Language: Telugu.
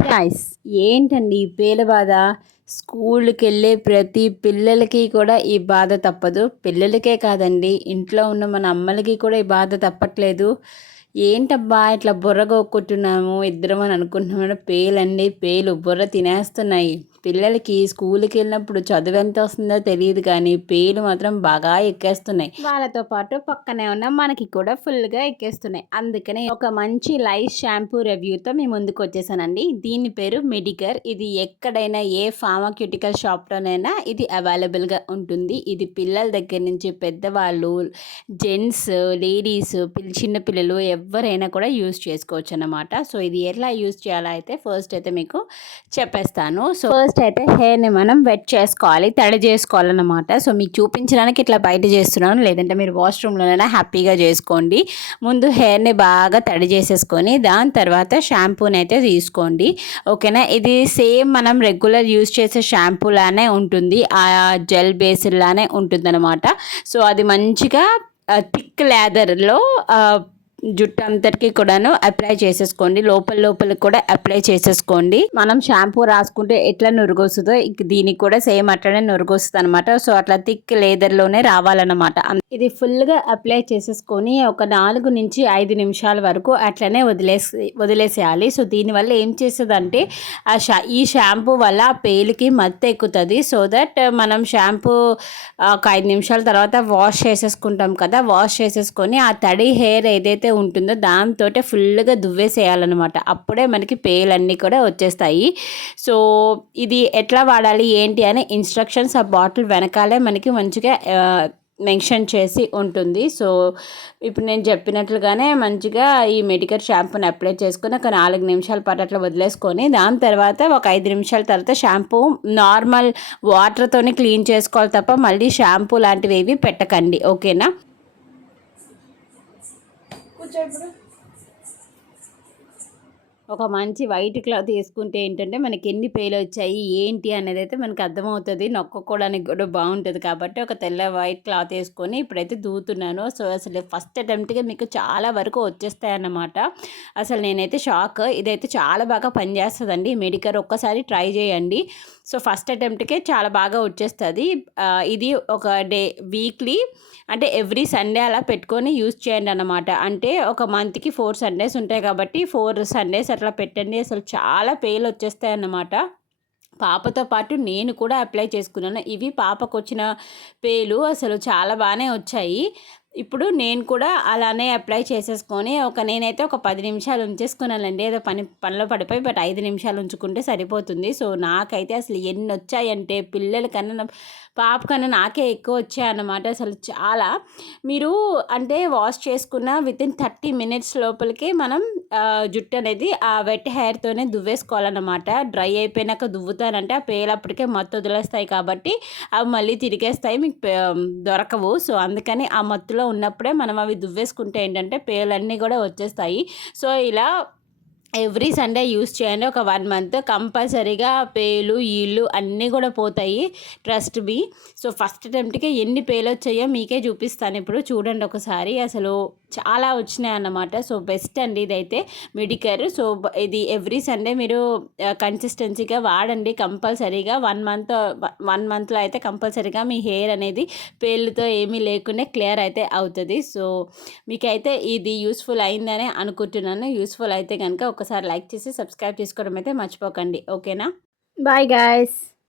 గాయస్ ఏంటండి ఈ పేల బాధ? స్కూల్కి వెళ్ళే ప్రతి పిల్లలకి కూడా ఈ బాధ తప్పదు. పిల్లలకే కాదండి ఇంట్లో ఉన్న మన అమ్మలకి కూడా ఈ బాధ తప్పట్లేదు. ఏంటబ్బా ఇట్లా బుర్ర కొట్టున్నాము ఇద్దరం అని అనుకుంటున్నాము పేలండి పేలు బుర్ర తినేస్తున్నాయి. పిల్లలకి స్కూల్కి వెళ్ళినప్పుడు చదువు ఎంత వస్తుందో తెలియదు కానీ పేలు మాత్రం బాగా ఎక్కేస్తున్నాయి. వాళ్ళతో పాటు పక్కనే ఉన్న మనకి కూడా ఫుల్గా ఎక్కేస్తున్నాయి. అందుకనే ఒక మంచి లైఫ్ షాంపూ రివ్యూతో మేము ముందుకు వచ్చేసానండి. దీని పేరు మెడికర్. ఇది ఎక్కడైనా ఏ ఫార్మాక్యూటికల్ షాప్లోనైనా ఇది అవైలబుల్గా ఉంటుంది. ఇది పిల్లల దగ్గర నుంచి పెద్దవాళ్ళు జెంట్స్ లేడీస్ చిన్న పిల్లలు ఎవరైనా కూడా యూజ్ చేసుకోవచ్చు అనమాట సో ఇది ఎలా యూజ్ చేయాలో అయితే ఫస్ట్ అయితే మీకు చెప్పేస్తాను. సో ఫస్ట్ అయితే హెయిర్ని మనం వెట్ చేసుకోవాలి తడి చేసుకోవాలన్నమాట. సో మీకు చూపించడానికి ఇట్లా బయట చేస్తున్నాను. లేదంటే మీరు వాష్రూమ్లోనైనా హ్యాపీగా చేసుకోండి. ముందు హెయిర్ని బాగా తడి చేసేసుకొని దాని తర్వాత షాంపూని అయితే తీసుకోండి. ఓకేనా? ఇది సేమ్ మనం రెగ్యులర్ యూజ్ చేసే షాంపూ లానే ఉంటుంది. ఆ జెల్ బేసిన్ ఉంటుంది అనమాట సో అది మంచిగా థిక్ లేదర్లో జుట్టు అంతటికి కూడాను అప్లై చేసేసుకోండి. లోపల లోపలికి కూడా అప్లై చేసేసుకోండి. మనం షాంపూ రాసుకుంటే ఎట్లా నురుగొస్తుందో దీనికి కూడా సేమ్ అట్లనే నురుగొస్తుంది అనమాట సో అట్లా థిక్ లేదర్లోనే రావాలన్నమాట. ఇది ఫుల్గా అప్లై చేసేసుకొని ఒక నాలుగు నుంచి ఐదు నిమిషాల వరకు అట్లనే వదిలేసి వదిలేసేయాలి. సో దీనివల్ల ఏం చేస్తుందంటే ఆ షా ఈ షాంపూ వల్ల ఆ పేలుకి మత్తు ఎక్కుతుంది. సో దట్ మనం షాంపూ ఒక ఐదు నిమిషాల తర్వాత వాష్ చేసేసుకుంటాం కదా వాష్ చేసేసుకొని ఆ తడి హెయిర్ ఏదైతే ఉంటుందో దాంతో ఫుల్గా దువ్వేసేయాలన్నమాట. అప్పుడే మనకి పేలన్నీ కూడా వచ్చేస్తాయి. సో ఇది ఎట్లా వాడాలి ఏంటి అనే ఇన్స్ట్రక్షన్స్ ఆ బాటిల్ వెనకాలే మనకి మంచిగా మెన్షన్ చేసి ఉంటుంది. సో ఇప్పుడు నేను చెప్పినట్లుగానే మంచిగా ఈ మెడికల్ షాంపూని అప్లై చేసుకుని ఒక నాలుగు నిమిషాల పాటు అట్లా వదిలేసుకొని దాని తర్వాత ఒక ఐదు నిమిషాల తర్వాత షాంపూ నార్మల్ వాటర్తోనే క్లీన్ చేసుకోవాలి తప్ప మళ్ళీ షాంపూ లాంటివి ఏవి పెట్టకండి. ఓకేనా? ఇప్పుడు ఒక మంచి వైట్ క్లాత్ వేసుకుంటే ఏంటంటే మనకి ఎన్ని పేలు వచ్చాయి ఏంటి అనేది అయితే మనకు అర్థమవుతుంది. నొక్కకోవడానికి కూడా బాగుంటుంది కాబట్టి ఒక తెల్ల వైట్ క్లాత్ వేసుకొని ఇప్పుడైతే దూతున్నాను. సో అసలు ఫస్ట్ అటెంప్ట్గా మీకు చాలా వరకు వచ్చేస్తాయి అన్నమాట అసలు నేనైతే షాక్ ఇదైతే చాలా బాగా పనిచేస్తుందండి. మెడికల్ ఒక్కసారి ట్రై చేయండి. సో ఫస్ట్ అటెంప్ట్కే చాలా బాగా వచ్చేస్తుంది. ఇది ఒక డే వీక్లీ అంటే ఎవ్రీ సండే అలా పెట్టుకొని యూజ్ చేయండి అనమాట అంటే ఒక మంత్కి ఫోర్ సండేస్ ఉంటాయి కాబట్టి ఫోర్ సండేస్ అట్లా పెట్టండి. అసలు చాలా పేలు వచ్చేస్తాయి అన్నమాట. పాపతో పాటు నేను కూడా అప్లై చేసుకున్నాను. ఇవి పాపకు వచ్చిన పేలు అసలు చాలా బాగానే వచ్చాయి. ఇప్పుడు నేను కూడా అలానే అప్లై చేసేసుకొని ఒక నేనైతే ఒక పది నిమిషాలు ఉంచేసుకున్నానండి. ఏదో పని పనిలో పడిపోయి బట్ ఐదు నిమిషాలు ఉంచుకుంటే సరిపోతుంది. సో నాకైతే అసలు ఎన్ని వచ్చాయంటే పిల్లల కన్నా పాప కన్నా నాకే ఎక్కువ వచ్చాయన్నమాట అసలు చాలా. మీరు అంటే వాష్ చేసుకున్న విత్ ఇన్ థర్టీ మినిట్స్ లోపలికి మనం జుట్టు అనేది ఆ వెట్ హెయిర్తోనే దువ్వేసుకోవాలన్నమాట. డ్రై అయిపోయినాక దువ్వుతానంటే ఆ పేలప్పటికే మత్తు వదిలేస్తాయి కాబట్టి అవి మళ్ళీ తిరిగేస్తాయి. మీకు దొరకవు. సో అందుకని ఆ మత్తులో ఉన్నప్పుడే మనం అవి దువ్వేసుకుంటే ఏంటంటే పేలన్నీ కూడా వచ్చేస్తాయి. సో ఇలా ఎవ్రీ సండే యూస్ చేయండి. ఒక వన్ మంత్ కంపల్సరీగా పేలు ఈళ్ళు అన్నీ కూడా పోతాయి. ట్రస్ట్ బి సో ఫస్ట్ అటెంప్ట్కి ఎన్ని పేలు వచ్చాయో మీకే చూపిస్తాను. ఇప్పుడు చూడండి ఒకసారి. అసలు చాలా వచ్చినాయి అన్నమాట. సో బెస్ట్ అండి ఇదైతే మెడికర్ సో ఇది ఎవ్రీ సండే మీరు కన్సిస్టెన్సీగా వాడండి. కంపల్సరీగా వన్ మంత్ వన్ మంత్లో అయితే కంపల్సరీగా మీ హెయిర్ అనేది పేర్లతో ఏమీ లేకుండా క్లియర్ అయితే అవుతుంది. సో మీకైతే ఇది యూస్ఫుల్ అయిందని అనుకుంటున్నాను. యూస్ఫుల్ అయితే కనుక ఒక ఒకసారి లైక్ చేసి సబ్స్క్రైబ్ చేసుకోవడం అయితే మర్చిపోకండి. ఓకేనా? Bye guys.